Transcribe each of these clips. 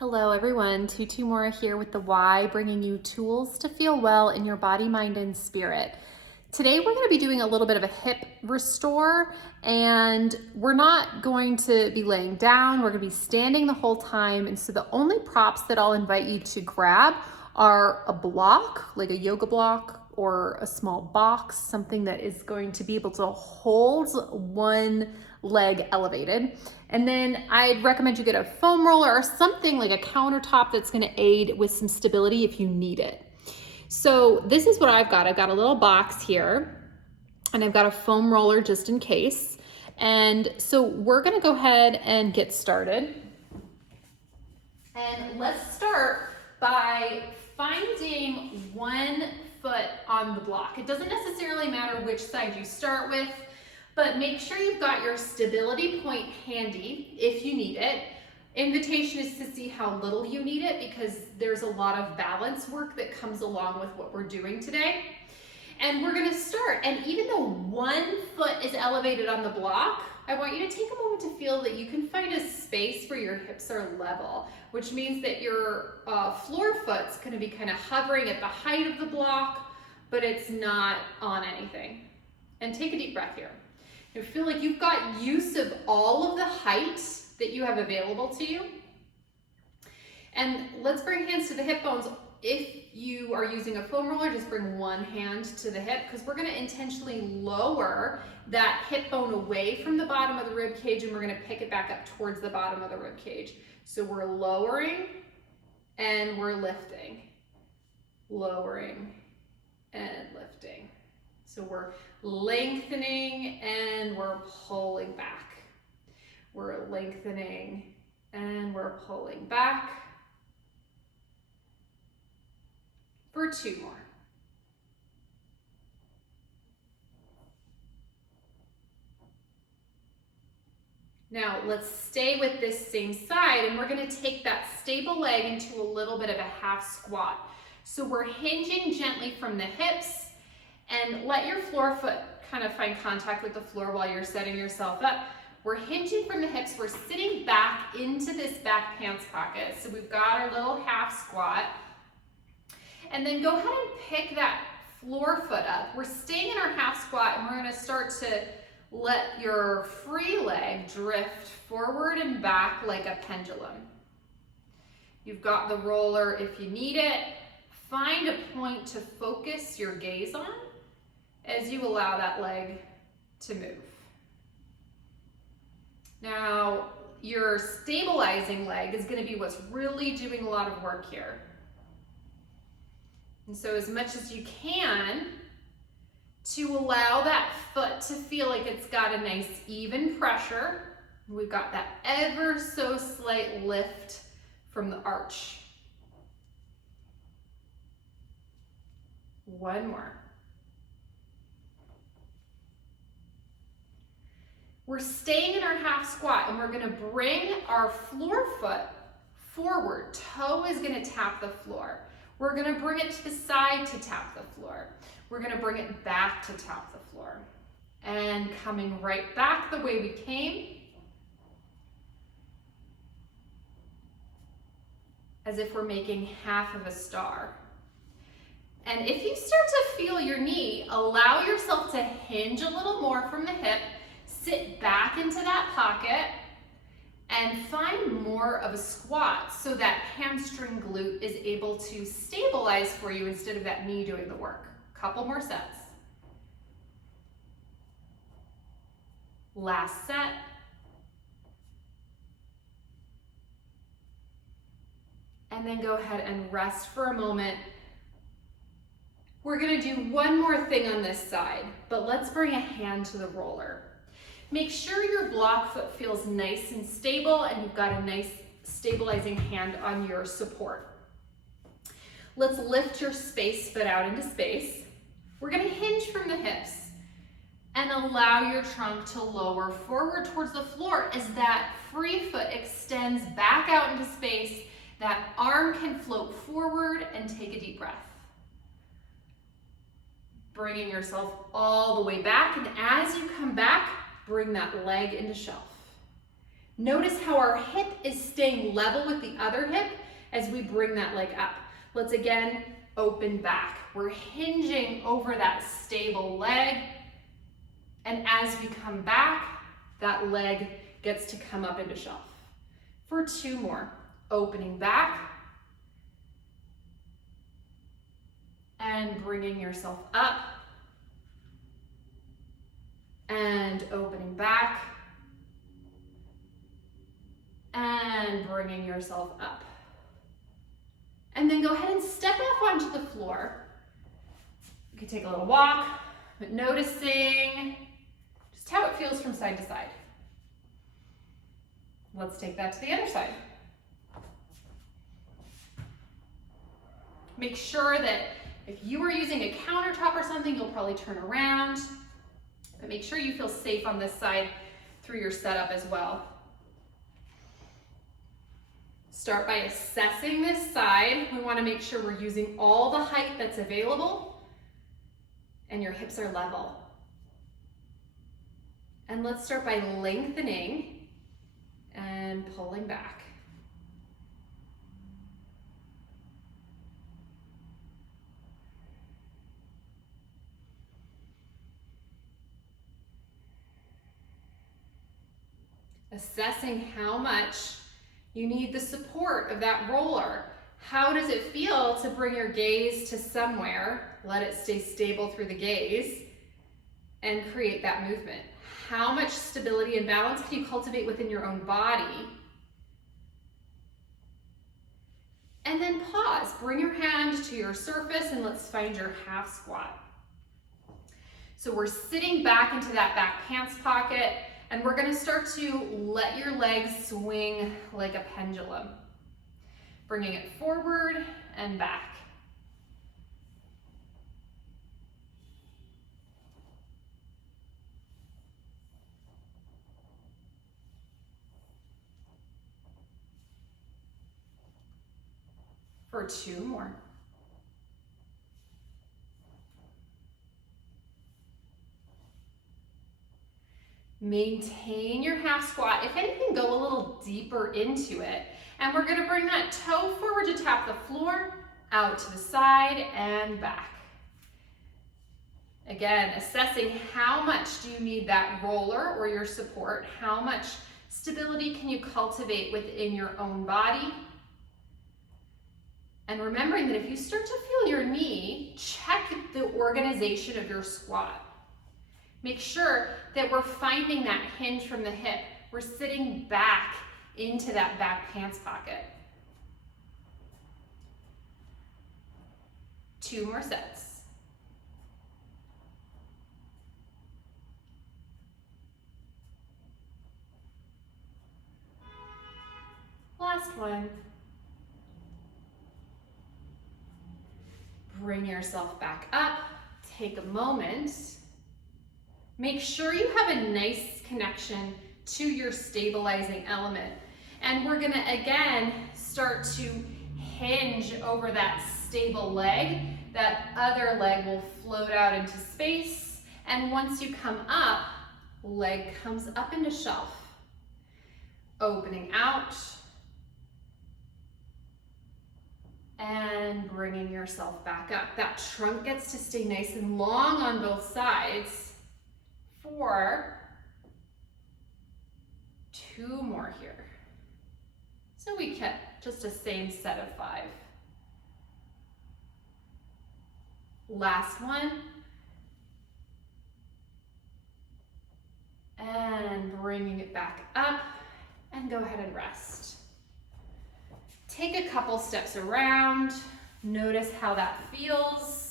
Hello everyone, Tutu Mora here with the Y, bringing you tools to feel well in your body, mind, and spirit. Today we're going to be doing a little bit of a hip restore, and we're not going to be laying down, we're going to be standing the whole time. And so the only props that I'll invite you to grab are a block, like a yoga block, or a small box, something that is going to be able to hold one leg elevated. And then I'd recommend you get a foam roller or something like a countertop that's going to aid with some stability if you need it. So this is what I've got. I've got a little box here and I've got a foam roller just in case. And so we're going to go ahead and get started. And let's start by finding one foot on the block. It doesn't necessarily matter which side you start with, but make sure you've got your stability point handy if you need it. Invitation is to see how little you need it, because there's a lot of balance work that comes along with what we're doing today. And we're gonna start, and even though one foot is elevated on the block, I want you to take a moment to feel that you can find a space where your hips are level, which means that your floor foot's gonna be kind of hovering at the height of the block, but it's not on anything. And take a deep breath here. You feel like you've got use of all of the height that you have available to you. And let's bring hands to the hip bones. If you are using a foam roller, just bring one hand to the hip, because we're going to intentionally lower that hip bone away from the bottom of the rib cage, and we're going to pick it back up towards the bottom of the rib cage. So we're lowering and we're lifting, lowering and lifting. So we're lengthening and we're pulling back. We're lengthening and we're pulling back. For two more. Now let's stay with this same side, and we're going to take that stable leg into a little bit of a half squat. So we're hinging gently from the hips, and let your floor foot kind of find contact with the floor while you're setting yourself up. We're hinging from the hips. We're sitting back into this back pants pocket. So we've got our little half squat. And then go ahead and pick that floor foot up. We're staying in our half squat, and we're going to start to let your free leg drift forward and back like a pendulum. You've got the roller if you need it. Find a point to focus your gaze on as you allow that leg to move. Now, your stabilizing leg is going to be what's really doing a lot of work here. And so as much as you can, to allow that foot to feel like it's got a nice even pressure. We've got that ever so slight lift from the arch. One more. We're staying in our half squat, and we're going to bring our floor foot forward. Toe is going to tap the floor. We're going to bring it to the side to tap the floor. We're going to bring it back to tap the floor. And coming right back the way we came, as if we're making half of a star. And if you start to feel your knee, allow yourself to hinge a little more from the hip, sit back into that pocket, and find more of a squat so that hamstring glute is able to stabilize for you instead of that knee doing the work. Couple more sets. Last set. And then go ahead and rest for a moment. We're going to do one more thing on this side, but let's bring a hand to the roller. Make sure your block foot feels nice and stable, and you've got a nice stabilizing hand on your support. Let's lift your space foot out into space. We're going to hinge from the hips and allow your trunk to lower forward towards the floor as that free foot extends back out into space. That arm can float forward, and take a deep breath. Bringing yourself all the way back, and as you come back, bring that leg into shelf. Notice how our hip is staying level with the other hip as we bring that leg up. Let's again open back. We're hinging over that stable leg. And as we come back, that leg gets to come up into shelf. For 2 more. Opening back. And bringing yourself up. And opening back. And bringing yourself up. And then go ahead and step off onto the floor. You can take a little walk, but noticing just how it feels from side to side. Let's take that to the other side. Make sure that if you are using a countertop or something, you'll probably turn around, but make sure you feel safe on this side through your setup as well. Start by assessing this side. We want to make sure we're using all the height that's available and your hips are level. And let's start by lengthening and pulling back. Assessing how much you need the support of that roller. How does it feel to bring your gaze to somewhere, let it stay stable through the gaze, and create that movement? How much stability and balance can you cultivate within your own body? And then pause, bring your hand to your surface and let's find your half squat. So we're sitting back into that back pants pocket, and we're gonna start to let your legs swing like a pendulum. Bringing it forward and back. For 2 more. Maintain your half squat. If anything, go a little deeper into it. And we're gonna bring that toe forward to tap the floor, out to the side and back. Again, assessing how much do you need that roller or your support, how much stability can you cultivate within your own body. And remembering that if you start to feel your knee, check the organization of your squat. Make sure that we're finding that hinge from the hip. We're sitting back into that back pants pocket. 2 more sets. Last one. Bring yourself back up. Take a moment. Make sure you have a nice connection to your stabilizing element. And we're gonna, again, start to hinge over that stable leg. That other leg will float out into space. And once you come up, leg comes up into shelf. Opening out. And bringing yourself back up. That trunk gets to stay nice and long on both sides. 4, 2 more here. So we kept just a same set of 5. Last one. And bringing it back up and go ahead and rest. Take a couple steps around. Notice how that feels.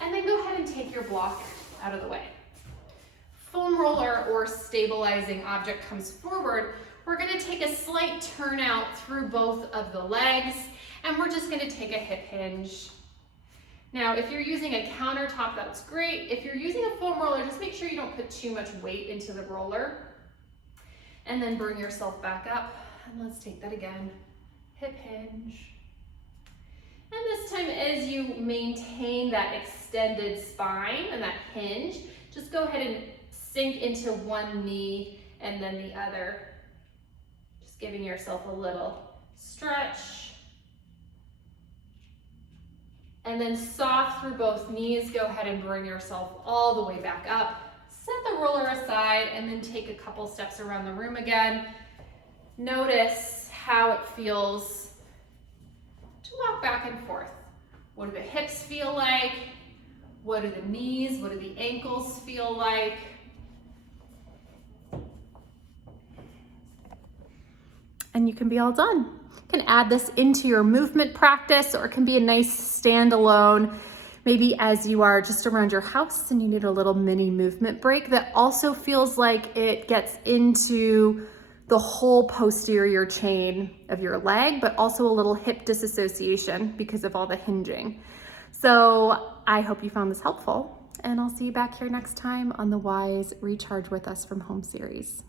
And then go ahead and take your block out of the way. Foam roller or stabilizing object comes forward. We're gonna take a slight turn out through both of the legs, and we're just gonna take a hip hinge. Now, if you're using a countertop, that's great. If you're using a foam roller, just make sure you don't put too much weight into the roller. And then bring yourself back up, and let's take that again. Hip hinge. And this time, as you maintain that extended spine and that hinge, just go ahead and sink into one knee and then the other. Just giving yourself a little stretch. And then soft through both knees. Go ahead and bring yourself all the way back up. Set the roller aside and then take a couple steps around the room again. Notice how it feels to walk back and forth. What do the hips feel like? What do the knees, what do the ankles feel like? And you can be all done. You can add this into your movement practice, or it can be a nice standalone, maybe as you are just around your house and you need a little mini movement break that also feels like it gets into the whole posterior chain of your leg, but also a little hip disassociation because of all the hinging. So I hope you found this helpful, and I'll see you back here next time on the Wise Recharge with Us from Home series.